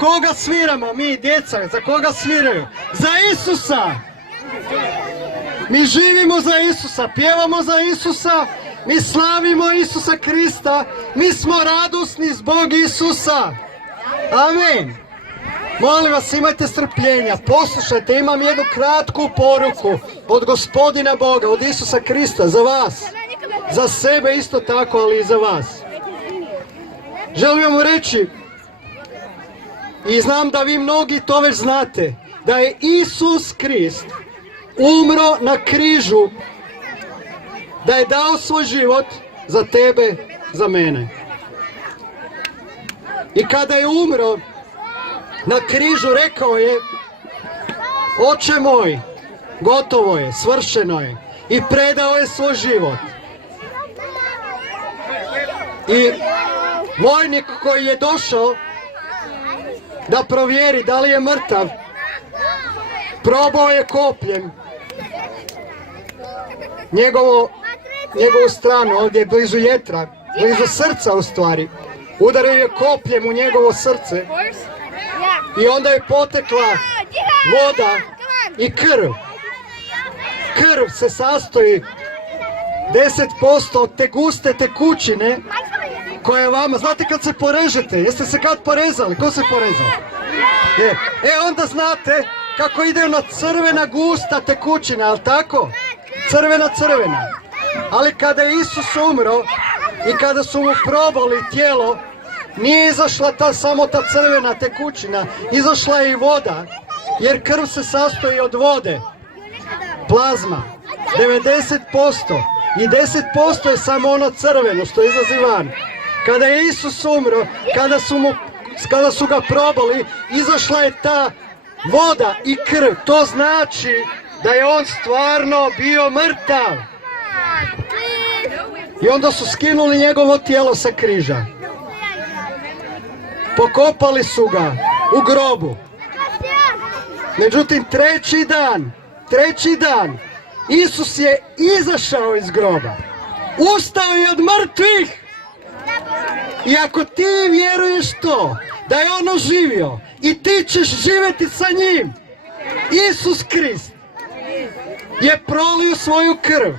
koga sviramo mi, djeca? Za koga sviraju? Za Isusa! Mi živimo za Isusa, pjevamo za Isusa, mi slavimo Isusa Krista, mi smo radosni zbog Isusa. Amen. Molim vas, imajte strpljenja, poslušajte, imam jednu kratku poruku od Gospodina Boga, od Isusa Krista, za vas. Za sebe isto tako, ali i za vas. Želim vam reći, i znam da vi mnogi to već znate, da je Isus Krist umro na križu, da je dao svoj život za tebe, za mene. I kada je umro na križu, rekao je: Oče moj, gotovo je, svršeno je. I predao je svoj život. I vojnik koji je došao da provjeri da li je mrtav, probao je kopljem njegovu stranu, ovdje je blizu jetra, blizu srca u stvari. Udario je kopljem u njegovo srce i onda je potekla voda i krv. Krv se sastoji 10% od te guste tekućine koja je vama, znate kad se porežete, jeste se kad porezali, ko se porezao? Onda znate kako ide ona crvena gusta tekućina, ali tako? Crvena. Ali kada je Isus umro i kada su mu probali tijelo, nije izašla samo ta crvena tekućina, izašla je i voda, jer krv se sastoji od vode, plazma, 90%, i 10% je samo ono crveno što izlazi van. Kada je Isus umro, kada su ga probali, izašla je ta voda i krv. To znači da je on stvarno bio mrtav. I onda su skinuli njegovo tijelo sa križa. Pokopali su ga u grobu. Međutim, treći dan, Isus je izašao iz groba. Ustao je od mrtvih. I ako ti vjeruješ to, da je on oživio i ti ćeš živjeti sa njim, Isus Krist je prolio svoju krv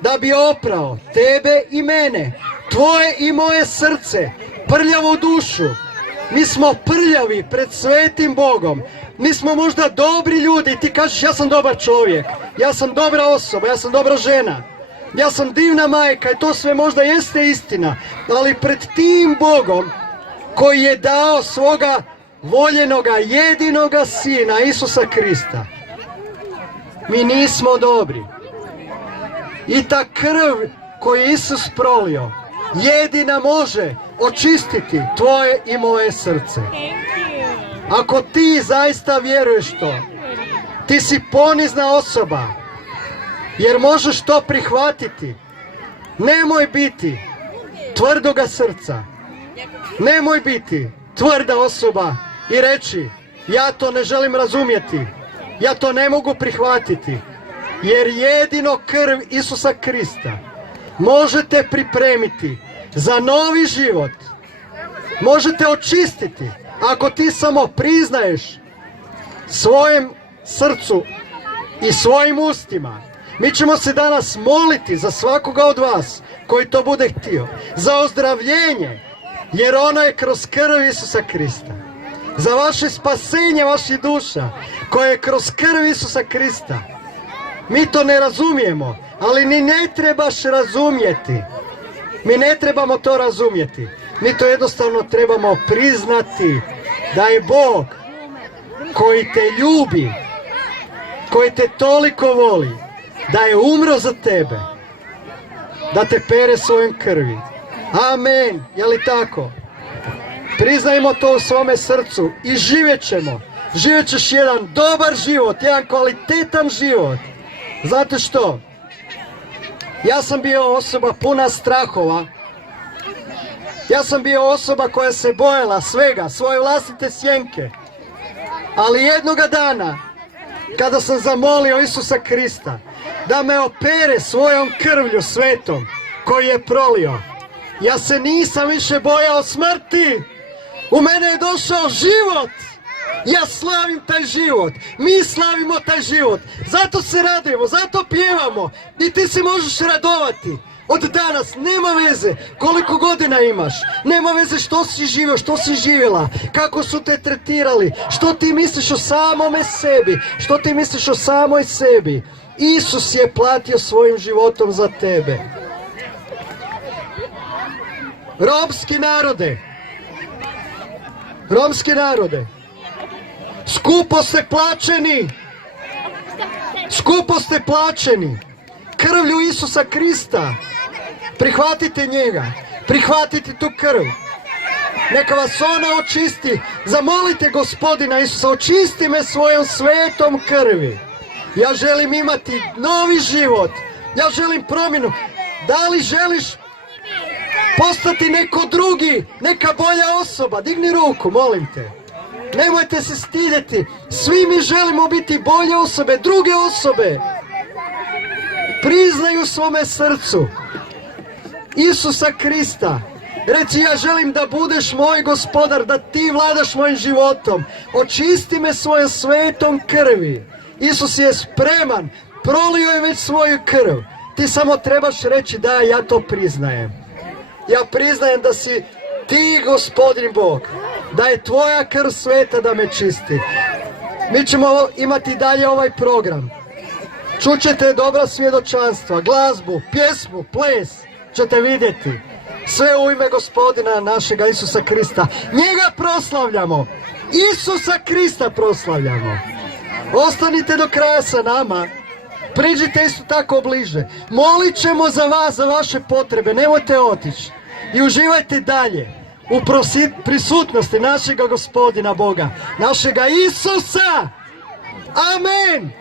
da bi oprao tebe i mene, tvoje i moje srce, prljavu dušu. Mi smo prljavi pred svetim Bogom. Mi smo možda dobri ljudi i ti kažeš: ja sam dobar čovjek, ja sam dobra osoba, ja sam dobra žena, ja sam divna majka, i to sve možda jeste istina, ali pred tim Bogom koji je dao svoga voljenoga, jedinoga Sina Isusa Krista, mi nismo dobri. I ta krv koju je Isus prolio jedina može očistiti tvoje i moje srce. Ako ti zaista vjeruješ to, ti si ponizna osoba, jer možeš to prihvatiti. Nemoj biti tvrdoga srca, nemoj biti tvrda osoba i reći: ja to ne želim razumjeti, ja to ne mogu prihvatiti, jer jedino krv Isusa Krista možete pripremiti za novi život, možete očistiti ako ti samo priznaješ svojem srcu i svojim ustima. Mi ćemo se danas moliti za svakoga od vas koji to bude htio, za ozdravljenje, jer ono je kroz krv Isusa Krista. Za vaše spasenje vaših duša, koje je kroz krv Isusa Krista. Mi to ne razumijemo, ali ni ne trebaš razumjeti. Mi ne trebamo to razumjeti. Mi to jednostavno trebamo priznati da je Bog koji te ljubi, koji te toliko voli, da je umro za tebe, da te pere svojom krvi. Amen. Je li tako? Priznajmo to u svome srcu i živjet ćemo. Živjet ćeš jedan dobar život, jedan kvalitetan život. Znate što? Ja sam bio osoba puna strahova. Ja sam bio osoba koja se bojala svega, svoje vlastite sjenke. Ali jednoga dana, kada sam zamolio Isusa Krista da me opere svojom krvlju svetom koju je prolio, ja se nisam više bojao smrti. U mene je došao život. Ja slavim taj život. Mi slavimo taj život. Zato se radujemo, zato pjevamo. I ti se možeš radovati. Od danas nema veze koliko godina imaš. Nema veze što si živio, što si živjela. Kako su te tretirali. Što ti misliš o samome sebi. Što ti misliš o samoj sebi. Isus je platio svojim životom za tebe. Romski narode. Romski narode. Skupo ste plaćeni. Skupo ste plaćeni. Krvlju Isusa Krista. Prihvatite njega. Prihvatite tu krv. Neka vas ona očisti. Zamolite Gospodina Isusa, očisti me svojom svetom krvi. Ja želim imati novi život. Ja želim promjenu. Da li želiš postati neko drugi, neka bolja osoba? Digni ruku, molim te. Nemojte se stidjeti. Svi mi želimo biti bolje osobe, druge osobe. Priznaju svome srcu Isusa Krista. Reci, ja želim da budeš moj gospodar, da ti vladaš mojim životom. Očisti me svojom svetom krvi. Isus je spreman, prolio je već svoju krv. Ti samo trebaš reći da, ja to priznajem. Ja priznajem da si ti Gospodin Bog, da je tvoja krv sveta da me čisti. Mi ćemo imati dalje ovaj program. Čućete dobra svjedočanstva, glazbu, pjesmu, ples ćete vidjeti. Sve u ime Gospodina našega Isusa Krista. Njega proslavljamo. Isusa Krista proslavljamo. Ostanite do kraja sa nama. Priđite isto tako bliže. Molit ćemo za vas, za vaše potrebe. Nemojte otići. I uživajte dalje u prisutnosti našega Gospodina Boga, našega Isusa. Amen.